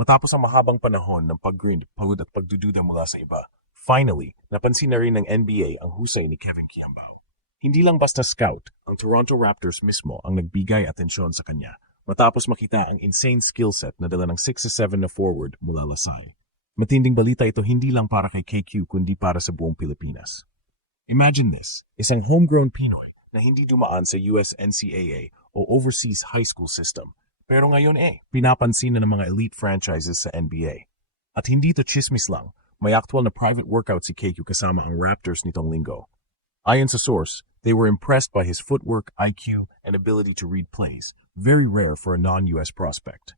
Matapos ang mahabang panahon ng pag-grind, pagod at pagdududa mula sa iba, finally, napansin na rin ng NBA ang husay ni Kevin Kiambao. Hindi lang basta scout, ang Toronto Raptors mismo ang nagbigay atensyon sa kanya matapos makita ang insane skill set na dala ng 6'7" na forward mula Lasai. Matinding balita ito hindi lang para kay KQ kundi para sa buong Pilipinas. Imagine this, isang homegrown Pinoy na hindi dumaan sa US NCAA o overseas high school system. Pero ngayon pinapansin na ng mga elite franchises sa NBA. At hindi to chismis lang, may actual na private workout si KQ kasama ang Raptors nitong linggo. Ayon sa source, they were impressed by his footwork, IQ, and ability to read plays, very rare for a non-US prospect.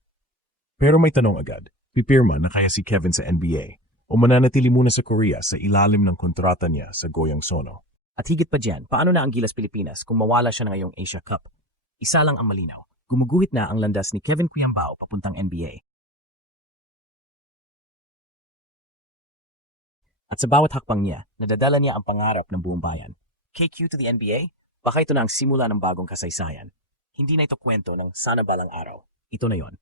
Pero may tanong agad, pipirma na kaya si Kevin sa NBA o mananatili muna sa Korea sa ilalim ng kontrata niya sa Goyang Sono? At higit pa dyan, paano na ang Gilas Pilipinas kung mawala siya na ngayong Asia Cup? Isa lang ang malinaw. Gumuguhit na ang landas ni Kevin Kiambao papuntang NBA. At sa bawat hakbang niya, nadadala niya ang pangarap ng buong bayan. KQ to the NBA? Baka ito na ang simula ng bagong kasaysayan. Hindi na ito kwento ng sana balang araw. Ito na yon.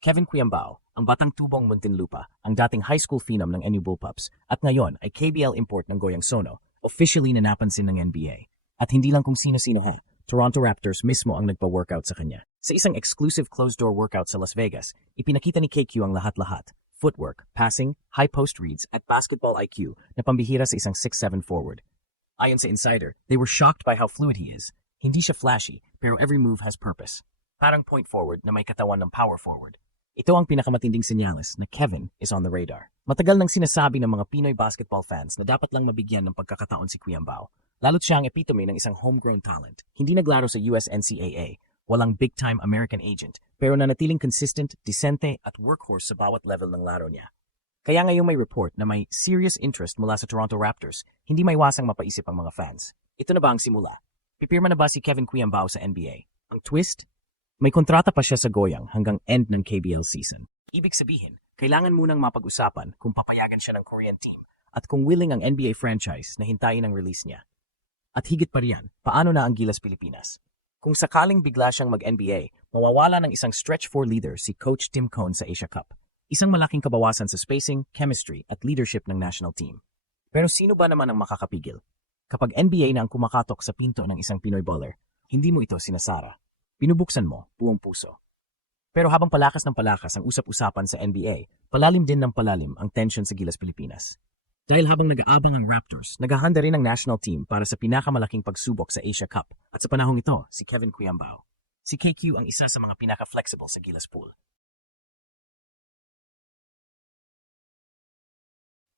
Kevin Kiambao, ang batang tubong Muntinlupa, ang dating high school phenom ng NU Bullpups, at ngayon ay KBL import ng Goyang Sono, officially na napansin ng NBA. At hindi lang kung sino-sino ha, Toronto Raptors mismo ang nagpa-workout sa kanya. Sa isang exclusive closed-door workout sa Las Vegas, ipinakita ni KQ ang lahat-lahat. Footwork, passing, high post reads, at basketball IQ na pambihira sa isang 6'7" forward. Ayon sa Insider, they were shocked by how fluid he is. Hindi siya flashy, pero every move has purpose. Parang point forward na may katawan ng power forward. Ito ang pinakamatinding senyales na Kevin is on the radar. Matagal nang sinasabi ng mga Pinoy basketball fans na dapat lang mabigyan ng pagkakataon si Kiambao. Lalo't siya ang epitome ng isang homegrown talent. Hindi naglaro sa US NCAA, walang big-time American agent, pero nanatiling consistent, decente at workhorse sa bawat level ng laro niya. Kaya ngayong may report na may serious interest mula sa Toronto Raptors, hindi maiwasang mapaisip ang mga fans. Ito na ba ang simula? Pipirma na ba si Kevin Kiambao sa NBA? Ang twist? May kontrata pa siya sa Goyang hanggang end ng KBL season. Ibig sabihin, kailangan munang mapag-usapan kung papayagan siya ng Korean team at kung willing ang NBA franchise na hintayin ang release niya. At higit pa riyan, paano na ang Gilas Pilipinas? Kung sakaling bigla siyang mag-NBA, mawawala ng isang stretch 4 leader si Coach Tim Cone sa Asia Cup. Isang malaking kabawasan sa spacing, chemistry at leadership ng national team. Pero sino ba naman ang makakapigil? Kapag NBA na ang kumakatok sa pinto ng isang Pinoy baller, hindi mo ito sinasara. Binubuksan mo, buong puso. Pero habang palakas ng palakas ang usap-usapan sa NBA, palalim din ng palalim ang tension sa Gilas Pilipinas. Dahil habang nag-aabang ang Raptors, naghahanda rin ang national team para sa pinakamalaking pagsubok sa Asia Cup. At sa panahong ito, si Kevin Kiambao. Si KQ ang isa sa mga pinaka-flexible sa Gilas pool.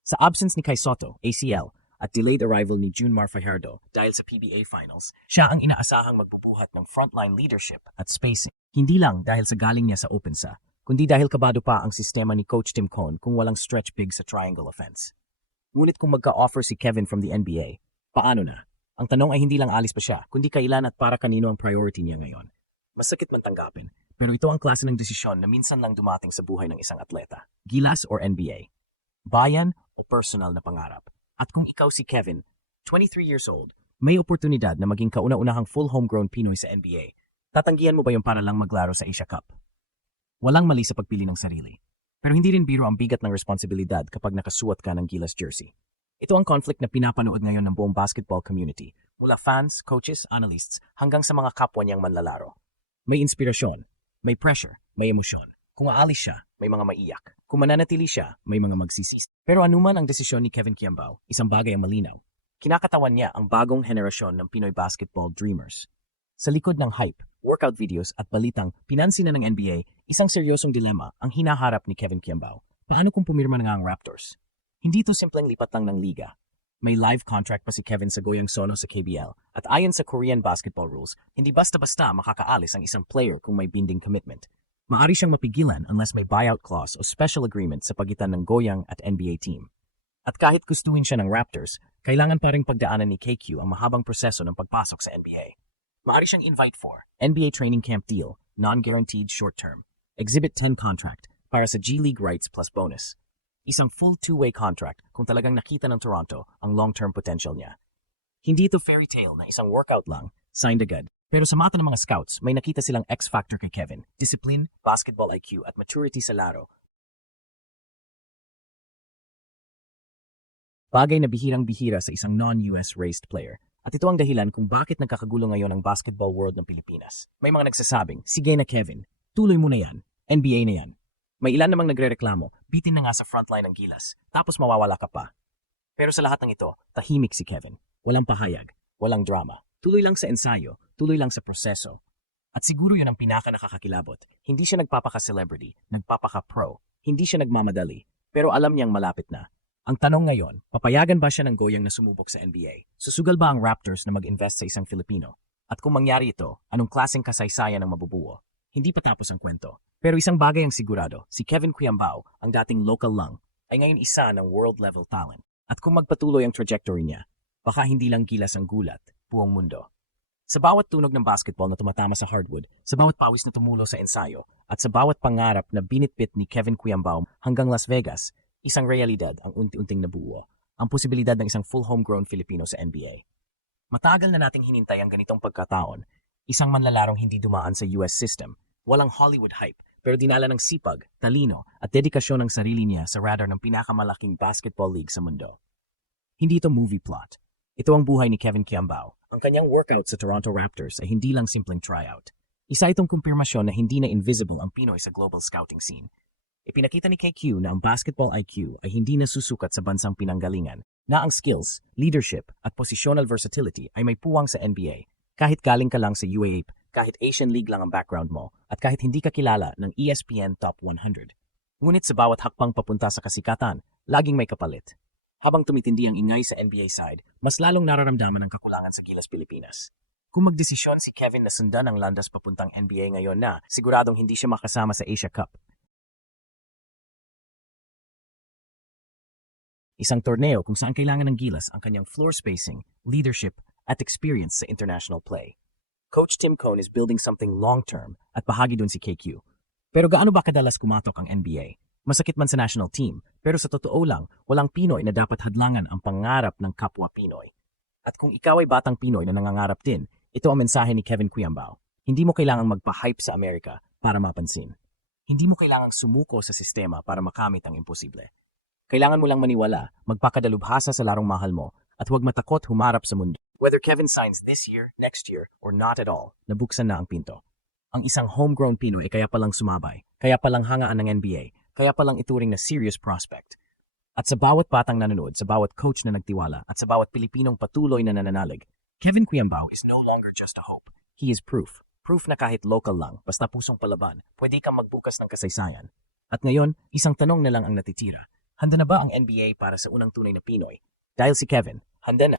Sa absence ni Kai Soto, ACL, at delayed arrival ni Junmar Fajardo dahil sa PBA Finals, siya ang inaasahang magbubuhat ng frontline leadership at spacing. Hindi lang dahil sa galing niya sa Opensa, kundi dahil kabado pa ang sistema ni Coach Tim Cone kung walang stretch big sa triangle offense. Ngunit kung magka-offer si Kevin from the NBA, paano na? Ang tanong ay hindi lang alis pa siya, kundi kailan at para kanino ang priority niya ngayon. Masakit man tanggapin, pero ito ang klase ng desisyon na minsan lang dumating sa buhay ng isang atleta. Gilas or NBA? Bayan o personal na pangarap? At kung ikaw si Kevin, 23 years old, may oportunidad na maging kauna-unahang full homegrown Pinoy sa NBA, tatanggihan mo ba yung para lang maglaro sa Asia Cup? Walang mali sa pagpili ng sarili. Pero hindi rin biro ang bigat ng responsibilidad kapag nakasuot ka ng Gilas jersey. Ito ang conflict na pinapanood ngayon ng buong basketball community, mula fans, coaches, analysts, hanggang sa mga kapwa niyang manlalaro. May inspirasyon, may pressure, may emosyon. Kung aalis siya, may mga maiyak. Kung mananatili siya, may mga magsisisi. Pero anuman ang desisyon ni Kevin Kiambao, isang bagay ang malinaw. Kinakatawan niya ang bagong henerasyon ng Pinoy basketball dreamers. Sa likod ng hype, workout videos at balitang pinansin na ng NBA, isang seryosong dilema ang hinaharap ni Kevin Kiambao. Paano kung pumirma na nga ang Raptors? Hindi ito simpleng lipat lang ng liga. May live contract pa si Kevin sa Goyang Sono sa KBL at ayon sa Korean basketball rules, hindi basta-basta makakaalis ang isang player kung may binding commitment. Maari siyang mapigilan unless may buyout clause o special agreement sa pagitan ng Goyang at NBA team. At kahit gustuhin siya ng Raptors, kailangan pa ring pagdaanan ni KQ ang mahabang proseso ng pagpasok sa NBA. Maari siyang invite for NBA training camp deal, non-guaranteed short-term, Exhibit 10 contract para sa G-League rights plus bonus. Isang full two-way contract kung talagang nakita ng Toronto ang long-term potential niya. Hindi ito fairy tale na isang workout lang, signed agad. Pero sa mata ng mga scouts, may nakita silang X-factor kay Kevin, discipline, basketball IQ at maturity sa laro Bagay na bihirang-bihira sa isang non-US raised player. At ito ang dahilan kung bakit nagkakagulo ngayon ang basketball world ng Pilipinas. May mga nagsasabing, sige na Kevin, tuloy mo na yan, NBA na yan. May ilan namang nagrereklamo, bitin na nga sa frontline ng Gilas, tapos mawawala ka pa. Pero sa lahat ng ito, tahimik si Kevin. Walang pahayag, walang drama. Tuloy lang sa ensayo, tuloy lang sa proseso. At siguro yun ang pinaka-nakakakilabot. Hindi siya nagpapaka-celebrity, nagpapaka-pro. Hindi siya nagmamadali, pero alam niyang malapit na. Ang tanong ngayon, papayagan ba siya ng goyang na sumubok sa NBA? Susugal ba ang Raptors na mag-invest sa isang Filipino? At kung mangyari ito, anong klaseng kasaysayan ang mabubuo? Hindi pa tapos ang kwento. Pero isang bagay ang sigurado, si Kevin Quiambao, ang dating local lang, ay ngayon isa ng world-level talent. At kung magpatuloy ang trajectory niya, baka hindi lang Gilas ang gulat, buong mundo. Sa bawat tunog ng basketball na tumatama sa hardwood, sa bawat pawis na tumulo sa ensayo, at sa bawat pangarap na binitbit ni Kevin Quiambao hanggang Las Vegas, isang realidad ang unti-unting nabuo, ang posibilidad ng isang full homegrown Filipino sa NBA. Matagal na nating hinintay ang ganitong pagkataon, isang manlalarong hindi dumaan sa US system, walang Hollywood hype, pero dinala ng sipag, talino at dedikasyon ng sarili niya sa radar ng pinakamalaking basketball league sa mundo. Hindi ito movie plot. Ito ang buhay ni Kevin Quiambao. Ang kanyang workout sa Toronto Raptors ay hindi lang simpleng tryout. Isa itong kumpirmasyon na hindi na invisible ang Pinoy sa global scouting scene. Ipinakita ni KQ na ang basketball IQ ay hindi nasusukat sa bansang pinanggalingan, na ang skills, leadership at positional versatility ay may puwang sa NBA. Kahit galing ka lang sa UAAP, kahit Asian League lang ang background mo, at kahit hindi ka kilala ng ESPN Top 100. Ngunit sa bawat hakbang papunta sa kasikatan, laging may kapalit. Habang tumitindi ang ingay sa NBA side, mas lalong nararamdaman ang kakulangan sa Gilas Pilipinas. Kung magdesisyon si Kevin na sundan ang landas papuntang NBA ngayon na, siguradong hindi siya makasama sa Asia Cup. Isang torneo kung saan kailangan ng Gilas ang kanyang floor spacing, leadership, at experience sa international play. Coach Tim Cone is building something long-term at bahagi dun si KQ. Pero gaano ba kadalas kumatok ang NBA? Masakit man sa national team, pero sa totoo lang, walang Pinoy na dapat hadlangan ang pangarap ng kapwa Pinoy. At kung ikaw ay batang Pinoy na nangangarap din, ito ang mensahe ni Kevin Quiambao. Hindi mo kailangang magpa-hype sa Amerika para mapansin. Hindi mo kailangang sumuko sa sistema para makamit ang imposible. Kailangan mo lang maniwala, magpakadalubhasa sa larong mahal mo, at huwag matakot humarap sa mundo. Whether Kevin signs this year, next year, or not at all, nabuksan na ang pinto. Ang isang homegrown Pinoy ay kaya palang sumabay, kaya palang hangaan ng NBA, kaya palang ituring na serious prospect. At sa bawat batang nanonood, sa bawat coach na nagtiwala, at sa bawat Pilipinong patuloy na nananalig, Kevin Quiambao is no longer just a hope. He is proof. Proof na kahit local lang, basta pusong palaban, pwede kang magbukas ng kasaysayan. At ngayon, isang tanong na lang ang natitira. Handa na ba ang NBA para sa unang tunay na Pinoy? Dahil si Kevin, handa na.